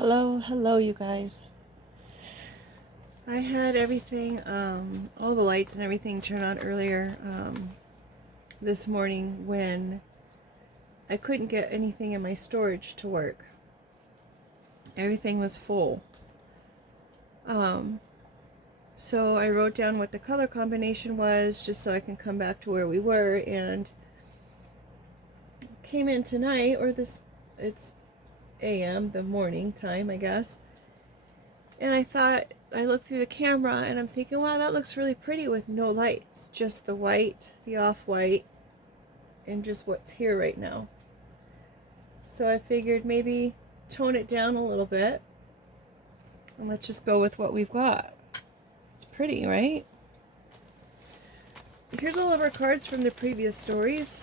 Hello, you guys. I had everything, all the lights and everything turned on earlier this morning when I couldn't get anything in my storage to work. Everything was full. Um, so I wrote down what the color combination was just so I can come back to where we were, and came in tonight, it's AM, the morning time, I guess. And I looked through the camera and I'm thinking, wow, that looks really pretty with no lights. Just the white, the off-white, and just what's here right now. So I figured maybe tone it down a little bit and let's just go with what we've got. It's pretty, right? Here's all of our cards from the previous stories.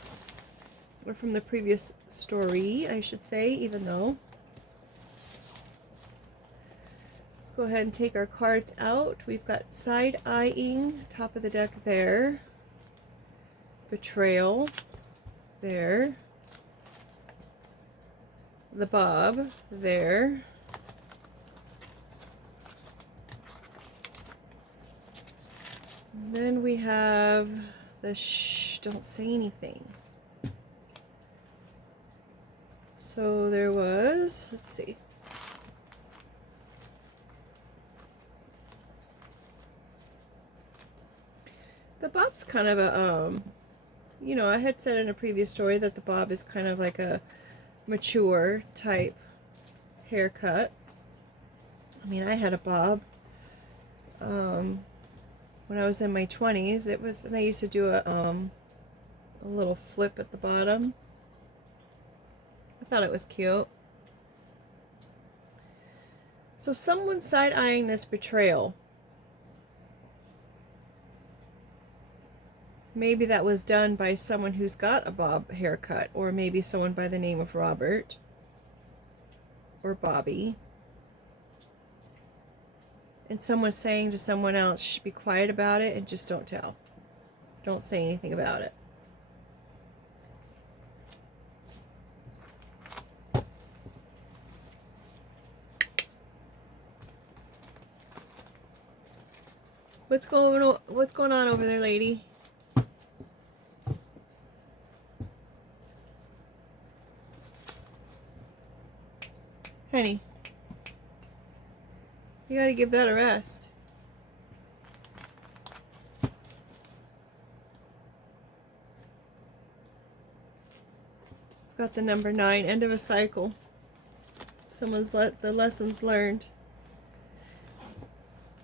Or from the previous story, I should say, even though. Go ahead and take our cards out. We've got side-eyeing, top of the deck there. Betrayal, there. The bob, there. And then we have the shh, don't say anything. So there was, let's see. The bob's kind of a, I had said in a previous story that the bob is kind of like a mature type haircut. I mean, I had a bob when I was in my 20s. And I used to do a little flip at the bottom. I thought it was cute. So someone's side-eyeing this betrayal. Maybe that was done by someone who's got a bob haircut, or maybe someone by the name of Robert or Bobby. And someone's saying to someone else, shh, be quiet about it and just don't tell. Don't say anything about it. What's going on over there, lady? Honey, you gotta give that a rest. Got the number 9, end of a cycle. Someone's the lessons learned.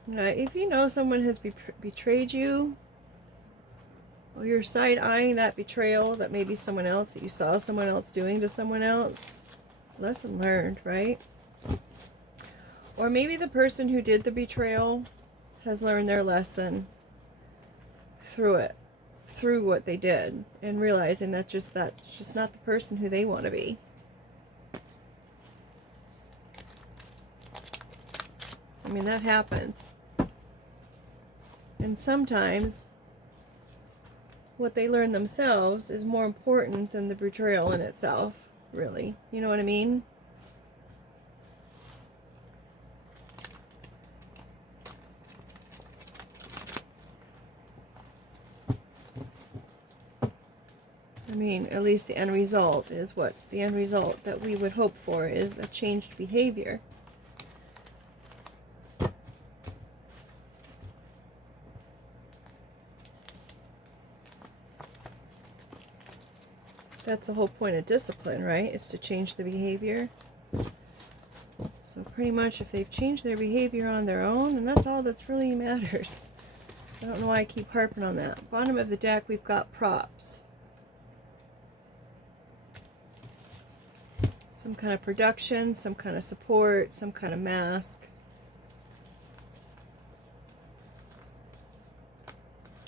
If you know someone has betrayed you, or you're side-eyeing that betrayal that maybe someone else, that you saw someone else doing to someone else, lesson learned, right? Or maybe the person who did the betrayal has learned their lesson through what they did, and realizing that's just not the person who they want to be. I mean, that happens. And sometimes what they learn themselves is more important than the betrayal in itself, really. You know what I mean? I mean, at least the end result is what the end result that we would hope for is a changed behavior. That's the whole point of discipline, right? Is to change the behavior. So pretty much if they've changed their behavior on their own, and that's all that's really matters. I don't know why I keep harping on that. Bottom of the deck, we've got props. Some kind of production, some kind of support, some kind of mask.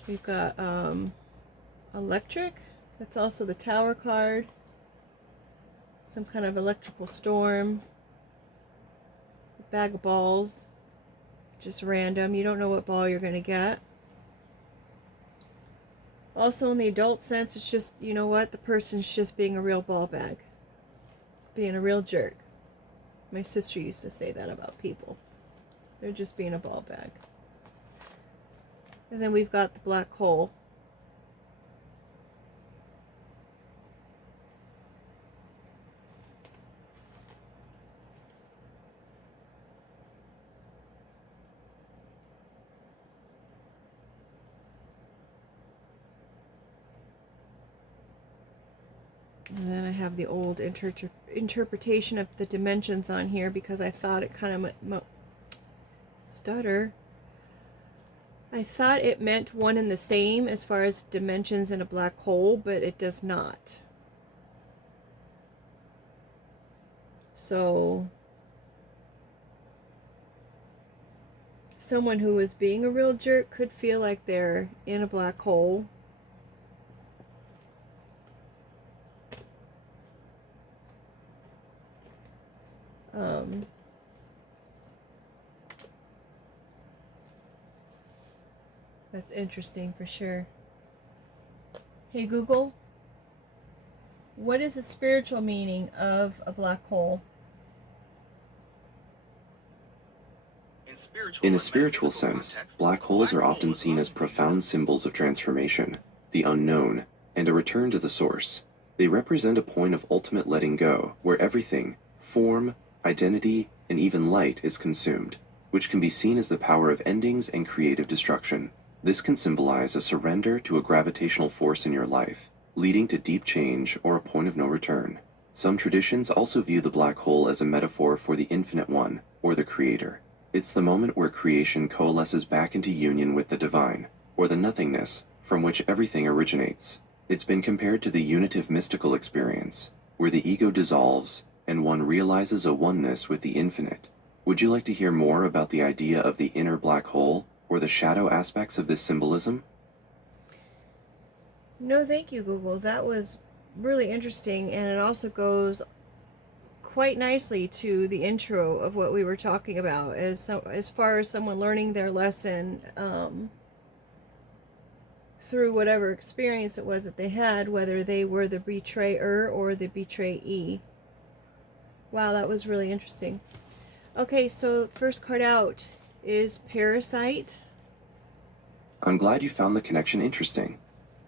We've got electric. That's also the Tower card. Some kind of electrical storm. A bag of balls. Just random. You don't know what ball you're going to get. Also, in the adult sense, it's just, you know what? The person's just being a real ball bag. Being a real jerk. My sister used to say that about people. They're just being a ball bag. And then we've got the black hole. And then I have the old interpretation of the dimensions on here because I thought it kind of stutter. I thought it meant one and the same as far as dimensions in a black hole, but it does not. So someone who is being a real jerk could feel like they're in a black hole. That's interesting for sure. Hey Google, what is the spiritual meaning of a black hole? In a spiritual sense, black holes are often seen as profound symbols of transformation, the unknown, and a return to the source. They represent a point of ultimate letting go, where everything, form, identity, and even light is consumed, which can be seen as the power of endings and creative destruction. This can symbolize a surrender to a gravitational force in your life, leading to deep change or a point of no return. Some traditions also view the black hole as a metaphor for the infinite one, or the creator. It's the moment where creation coalesces back into union with the divine, or the nothingness, from which everything originates. It's been compared to the unitive mystical experience, where the ego dissolves and one realizes a oneness with the infinite. Would you like to hear more about the idea of the inner black hole, or the shadow aspects of this symbolism? No, thank you, Google. That was really interesting, and it also goes quite nicely to the intro of what we were talking about as far as someone learning their lesson through whatever experience it was that they had, whether they were the betrayer or the betrayee. Wow, that was really interesting. Okay, so first card out is Parasite. I'm glad you found the connection interesting.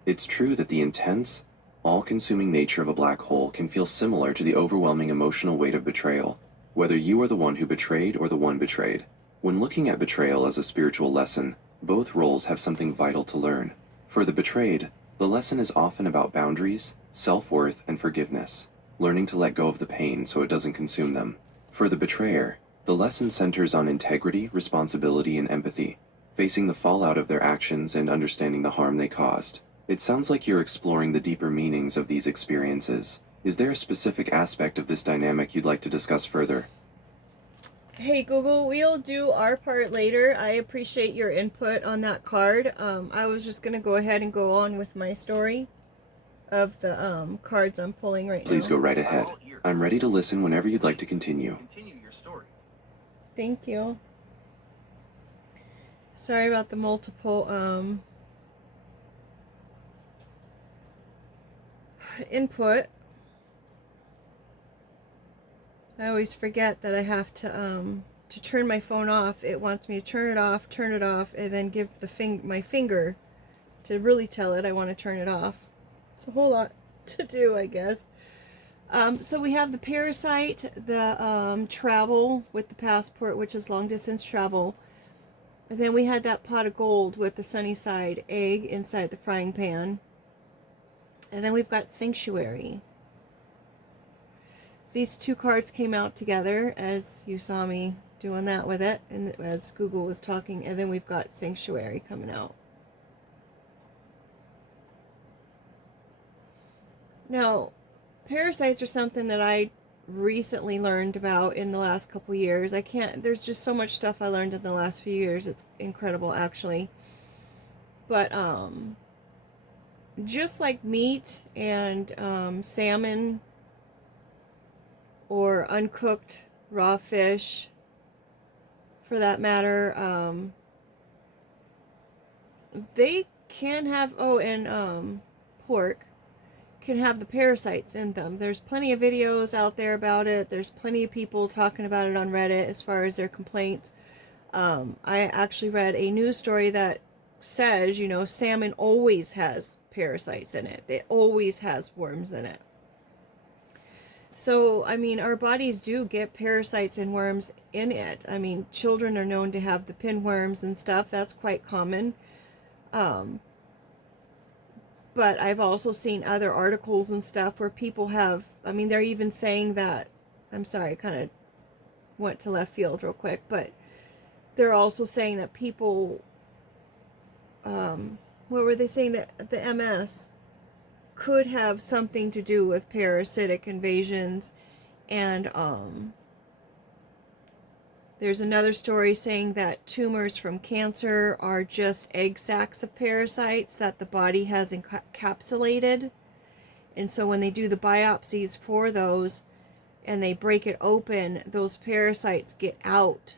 It's true that the intense, all-consuming nature of a black hole can feel similar to the overwhelming emotional weight of betrayal, whether you are the one who betrayed or the one betrayed. When looking at betrayal as a spiritual lesson, both roles have something vital to learn. For the betrayed, the lesson is often about boundaries, self-worth, and forgiveness, learning to let go of the pain so it doesn't consume them. For the betrayer, the lesson centers on integrity, responsibility, and empathy, facing the fallout of their actions and understanding the harm they caused. It sounds like you're exploring the deeper meanings of these experiences. Is there a specific aspect of this dynamic you'd like to discuss further? Hey Google, we'll do our part later. I appreciate your input on that card. I was just going to go ahead and go on with my story of the cards I'm pulling right now. Please go right ahead. I'm ready to listen whenever you'd like to continue. Thank you. Sorry about the multiple input. I always forget that I have to turn my phone off. It wants me to turn it off, and then give my finger to really tell it I want to turn it off. It's a whole lot to do, I guess. So we have the Parasite, the travel with the passport, which is long distance travel. And then we had that pot of gold with the sunny side egg inside the frying pan. And then we've got Sanctuary. These two cards came out together as you saw me doing that with it, and as Google was talking, and then we've got Sanctuary coming out. Now, parasites are something that I recently learned about in the last couple years. There's just so much stuff I learned in the last few years. It's incredible, actually. But just like meat and salmon or uncooked raw fish, for that matter, they can have, and pork can have the parasites in them. There's plenty of videos out there about it. There's plenty of people talking about it on Reddit as far as their complaints. I actually read a news story that says, you know, salmon always has parasites in it. It always has worms in it. So, I mean, our bodies do get parasites and worms in it. I mean, children are known to have the pinworms and stuff. That's quite common. Um, but I've also seen other articles and stuff where people have, I mean, they're even saying that, I'm sorry, I kind of went to left field real quick, but they're also saying that people, what were they saying, that the MS could have something to do with parasitic invasions. And there's another story saying that tumors from cancer are just egg sacs of parasites that the body has encapsulated. And so when they do the biopsies for those and they break it open, those parasites get out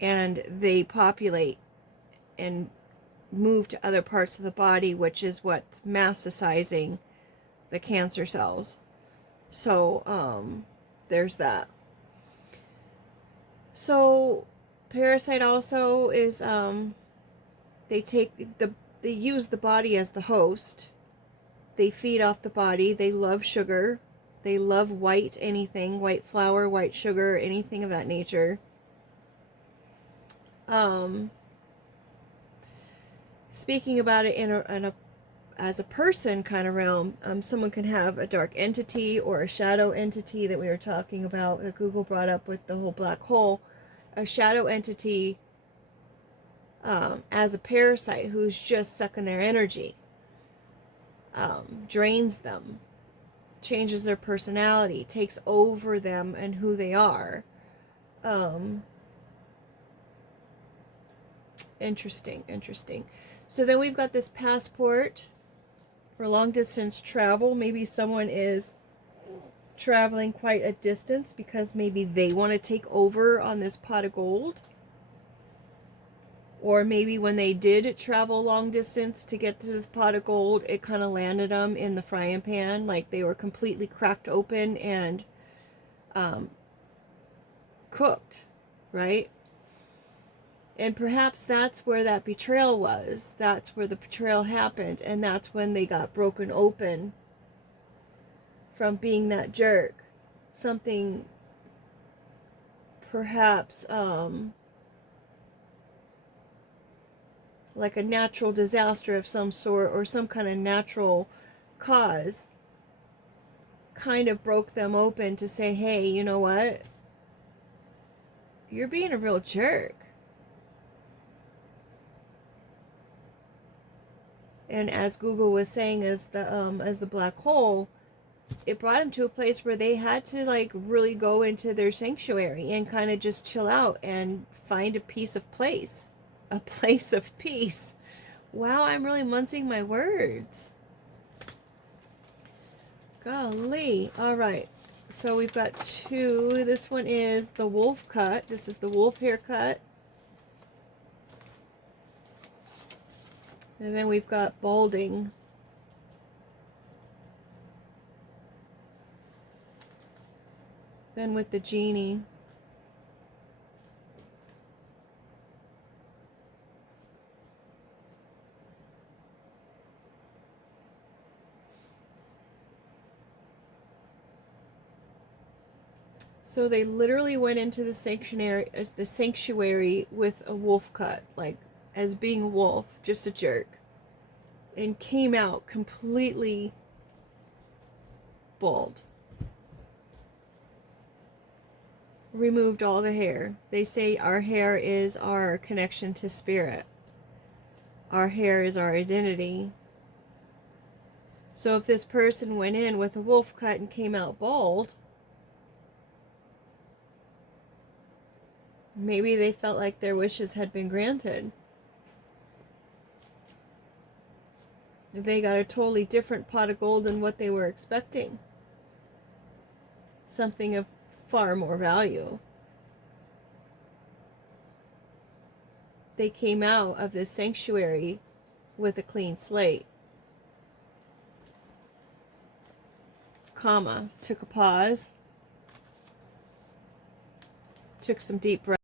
and they populate and move to other parts of the body, which is what's metastasizing the cancer cells. So there's that. So parasite also is they use the body as the host. They feed off the body. They love sugar. They love white anything, white flour, white sugar, anything of that nature. Speaking about it in a as a person kind of realm, someone can have a dark entity or a shadow entity that we were talking about that Google brought up with the whole black hole. A shadow entity as a parasite who's just sucking their energy, drains them, changes their personality, takes over them and who they are. Interesting. So then we've got this passport for long distance travel. Maybe someone is traveling quite a distance because maybe they want to take over on this pot of gold. Or maybe when they did travel long distance to get to this pot of gold, it kind of landed them in the frying pan, like they were completely cracked open and cooked, right? And perhaps that's where that betrayal was. That's where the betrayal happened. And that's when they got broken open from being that jerk. Something perhaps like a natural disaster of some sort or some kind of natural cause kind of broke them open to say, hey, you know what? You're being a real jerk. And as Google was saying, as the black hole, it brought them to a place where they had to like really go into their sanctuary and kind of just chill out and find a place of peace. Wow, I'm really muncing my words. Golly. All right. So we've got two. This one is the wolf cut. This is the wolf haircut. And then we've got balding. Then with the genie. So they literally went into the sanctuary with a wolf cut, like as being a wolf, just a jerk, and came out completely bald. Removed all the hair. They say our hair is our connection to spirit. Our hair is our identity. So if this person went in with a wolf cut and came out bald, maybe they felt like their wishes had been granted. They got a totally different pot of gold than what they were expecting. Something of far more value. They came out of this sanctuary with a clean slate. comma, took a pause, took some deep breath.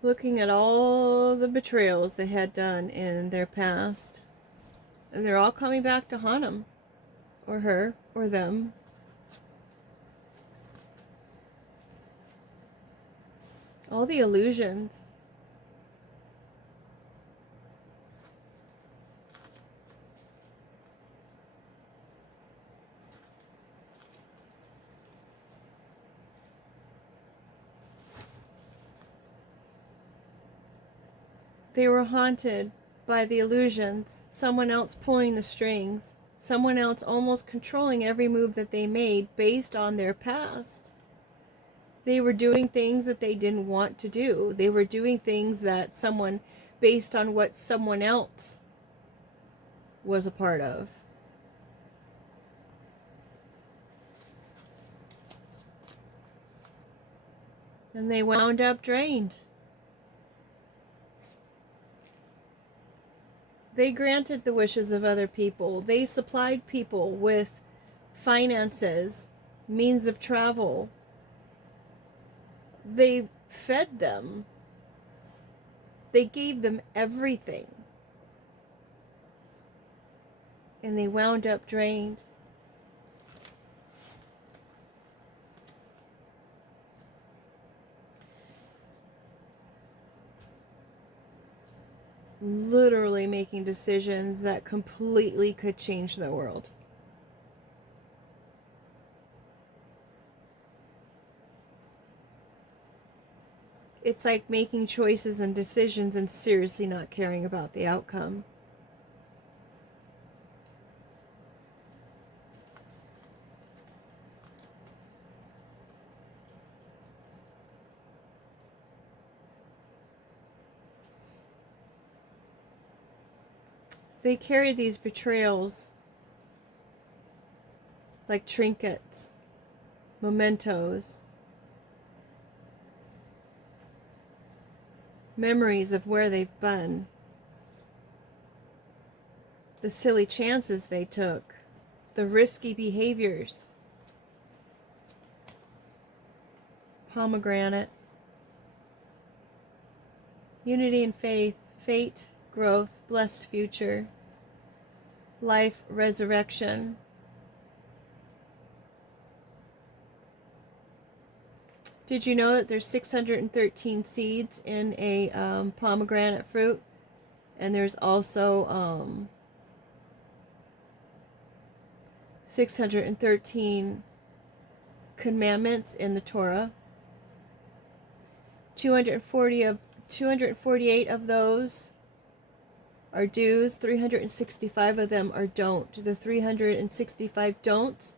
Looking at all the betrayals they had done in their past. And they're all coming back to haunt him, or her, or them. All the illusions. They were haunted by the illusions, someone else pulling the strings, someone else almost controlling every move that they made based on their past. They were doing things that they didn't want to do. They were doing things that someone, based on what someone else was a part of. And they wound up drained. They granted the wishes of other people. They supplied people with finances, means of travel. They fed them. They gave them everything. And they wound up drained. Literally making decisions that completely could change the world. It's like making choices and decisions and seriously not caring about the outcome. They carry these betrayals like trinkets, mementos, memories of where they've been, the silly chances they took, the risky behaviors. Pomegranate. Unity and faith, fate, growth, blessed future, life, resurrection. Did you know that there's 613 seeds in a pomegranate fruit? And there's also 613 commandments in the Torah. 248 of those are do's, 365 of them are don't. The 365 don'ts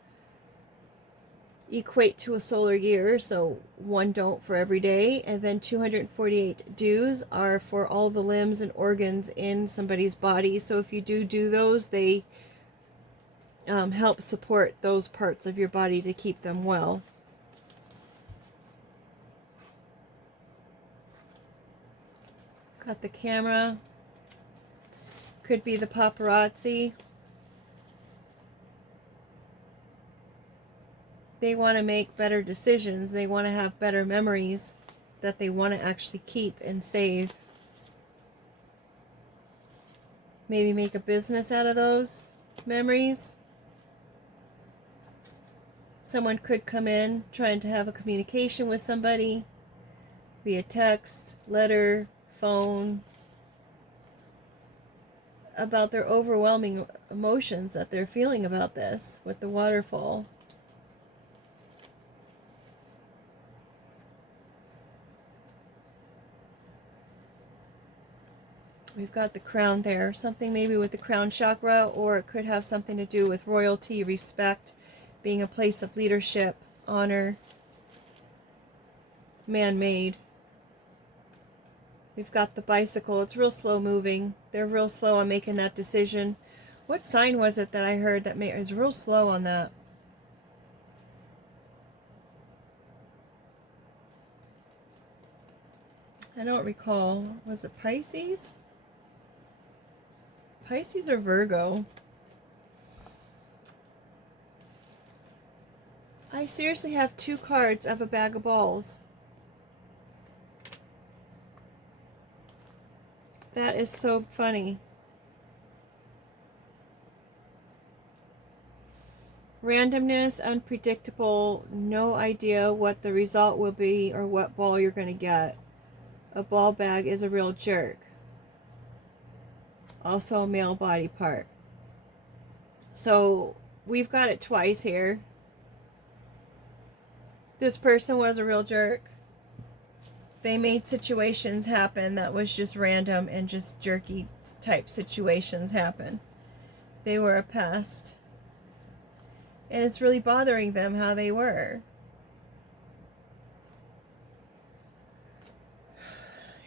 equate to a solar year, so one don't for every day, and then 248 do's are for all the limbs and organs in somebody's body. So if you do those, they help support those parts of your body to keep them well. Got the camera. Could be the paparazzi. They want to make better decisions. They want to have better memories that they want to actually keep and save. Maybe make a business out of those memories. Someone could come in trying to have a communication with somebody via text, letter, phone, about their overwhelming emotions that they're feeling about this with the waterfall. We've got the crown there, something maybe with the crown chakra, or it could have something to do with royalty, respect, being a place of leadership, honor, man-made. We've got the bicycle. It's real slow moving. They're real slow on making that decision. What sign was it that I heard that is real slow on that? I don't recall. Was it Pisces? Pisces or Virgo? I seriously have 2 cards of a bag of balls. That is so funny. Randomness, unpredictable, no idea what the result will be or what ball you're going to get. A ball bag is a real jerk. Also a male body part. So we've got it twice here. This person was a real jerk. They made situations happen that was just random and just jerky type situations happen. They were a pest. And it's really bothering them how they were.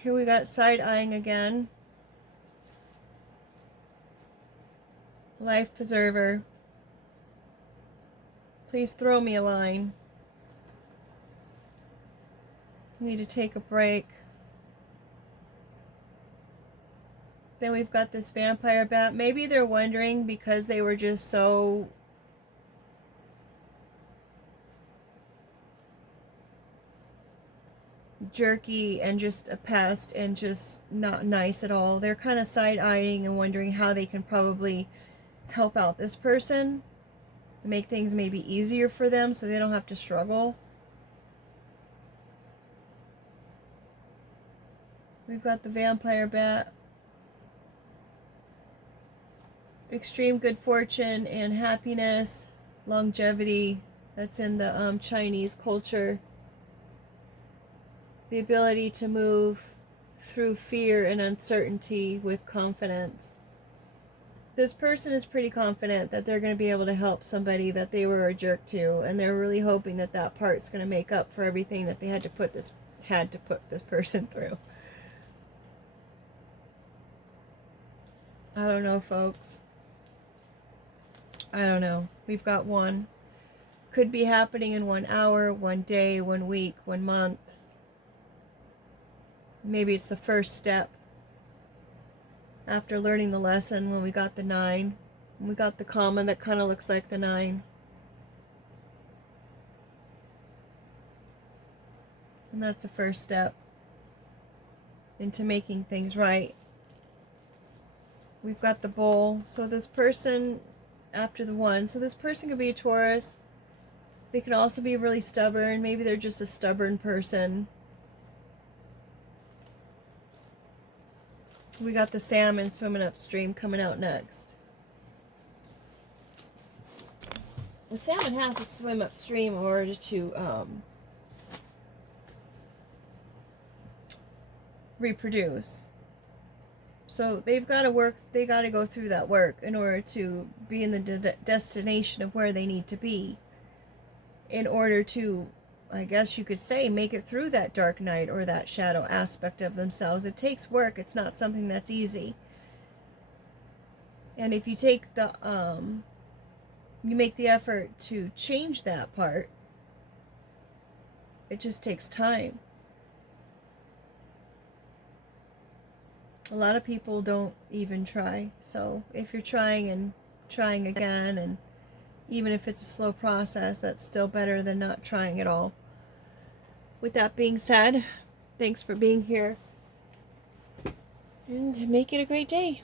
Here we got side-eyeing again. Life preserver. Please throw me a line. I need to take a break. Then we've got this vampire bat. Maybe they're wondering because they were just so jerky and just a pest and just not nice at all. They're kind of side-eyeing and wondering how they can probably help out this person, make things maybe easier for them so they don't have to struggle. We've got the vampire bat. Extreme good fortune and happiness, longevity. That's in the Chinese culture. The ability to move through fear and uncertainty with confidence. This person is pretty confident that they're going to be able to help somebody that they were a jerk to, and they're really hoping that that part's going to make up for everything that they had to put this person through. I don't know, folks. I don't know. We've got one. Could be happening in 1 hour, 1 day, 1 week, 1 month. Maybe it's the first step after learning the lesson when we got the 9. And we got the comma that kind of looks like the 9. And that's the first step into making things right. We've got the bull. So this person, after the 1, so this person could be a Taurus. They can also be really stubborn. Maybe they're just a stubborn person. We got the salmon swimming upstream coming out next. The salmon has to swim upstream in order to reproduce. So they've got to work, they got to go through that work in order to be in the destination of where they need to be. In order to, I guess you could say, make it through that dark night or that shadow aspect of themselves. It takes work. It's not something that's easy. And if you take the, you make the effort to change that part, it just takes time. A lot of people don't even try. So if you're trying and trying again, and even if it's a slow process, that's still better than not trying at all. With that being said, thanks for being here, and make it a great day.